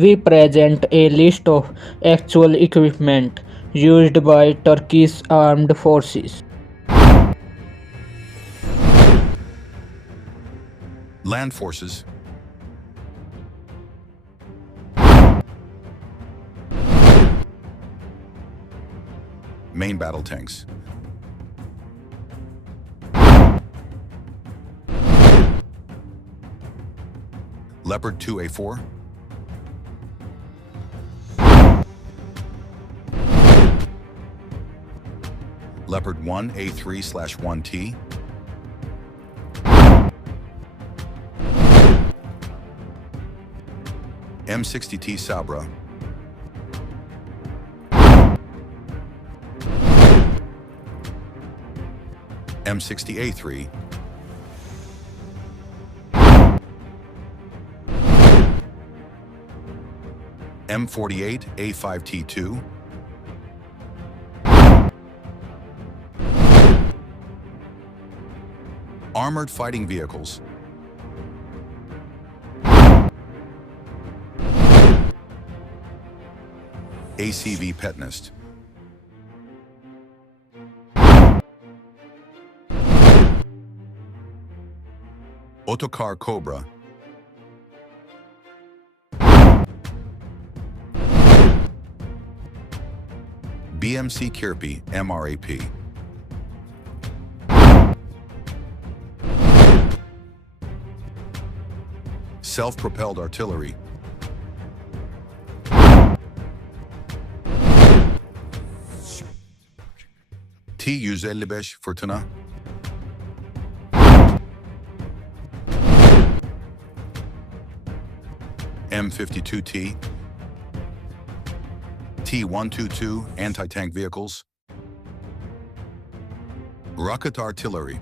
we present a list of actual equipment used by Turkish armed forces. Land forces, main battle tanks, Leopard 2A4, Leopard 1A3/1T, M60T Sabra, M60A3, M48 A5T2, armored fighting vehicles, ACV Petnist, Otokar Cobra, BMC Kirpi MRAP, self-propelled artillery, T-155 Fırtına, M52T, T-122 anti-tank vehicles, rocket artillery,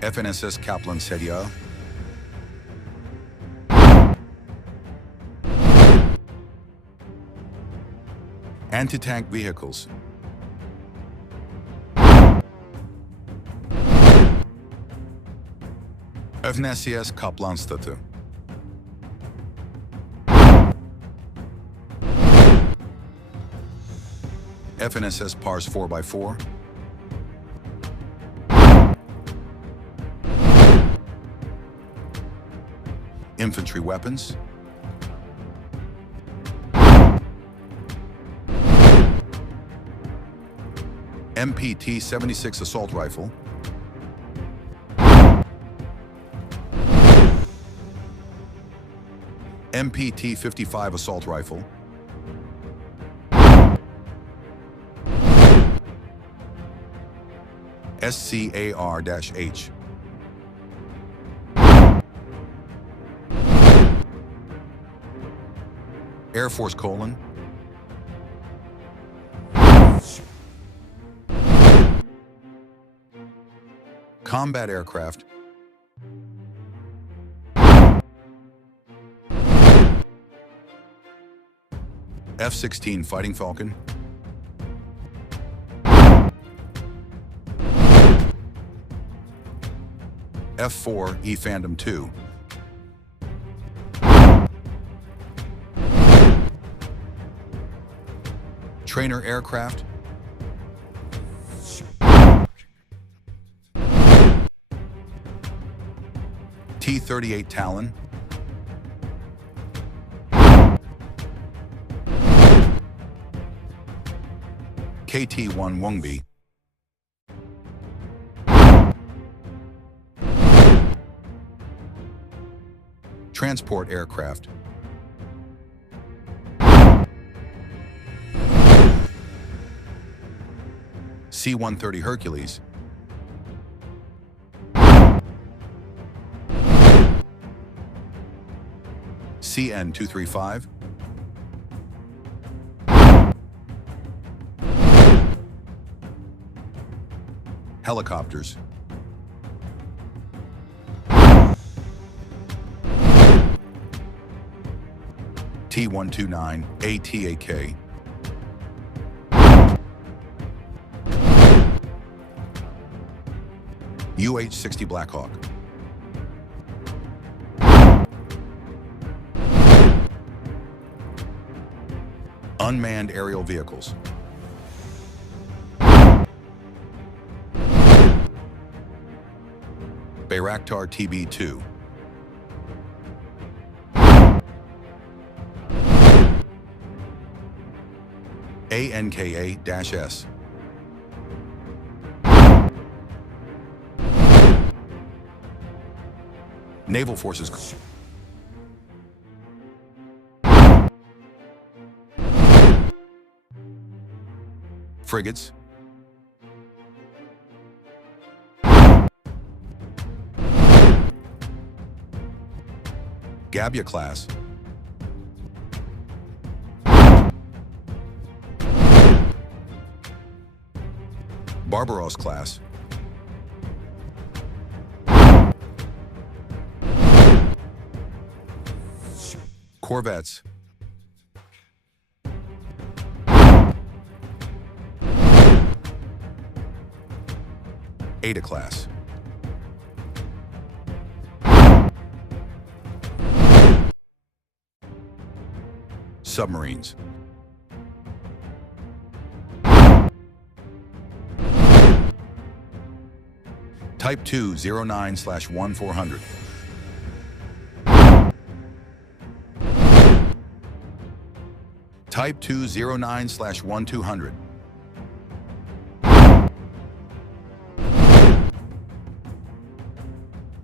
FNSS Kaplan Sedia, anti-tank vehicles, FNSS Kaplanstatı, FNSS Pars 4x4, infantry weapons, MPT-76 assault rifle, MPT-55 assault rifle, SCAR-H, Air Force colon, combat aircraft, F-16 Fighting Falcon, F-4 E-Phantom II, trainer aircraft, T-38 Talon, KT-1 Wongbi, transport aircraft, C-130 Hercules, CN-235, helicopters, T-129 ATAK, UH-60 Blackhawk. Unmanned aerial vehicles. Bayraktar TB2. ANKA-S. Naval Forces. Frigates. Gabia class. Barbaros class. Corvettes. Ada class. Submarines. Type 209/1400. Type 209/1200.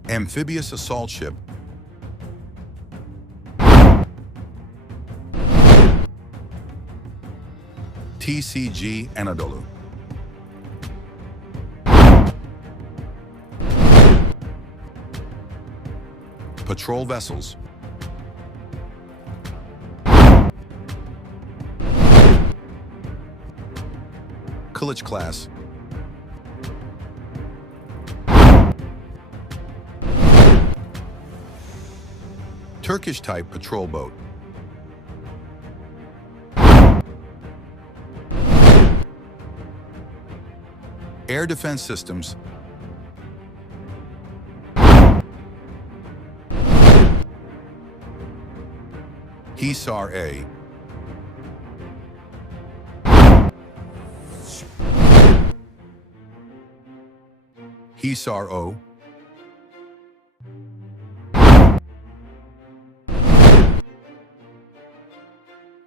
Amphibious assault ship. TCG Anadolu. Patrol vessels. Kılıç class. Turkish type patrol boat. Air defense systems. Hisar A. Hisar O.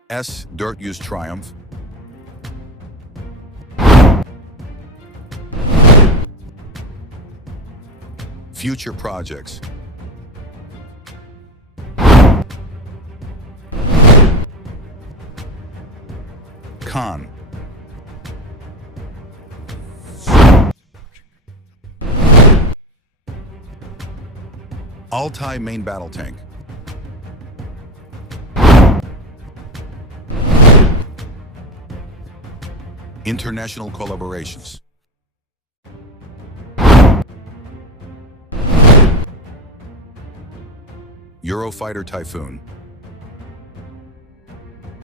S. Dirt Use Triumph. Future projects. Khan. Altai main battle tank. International collaborations. Eurofighter Typhoon.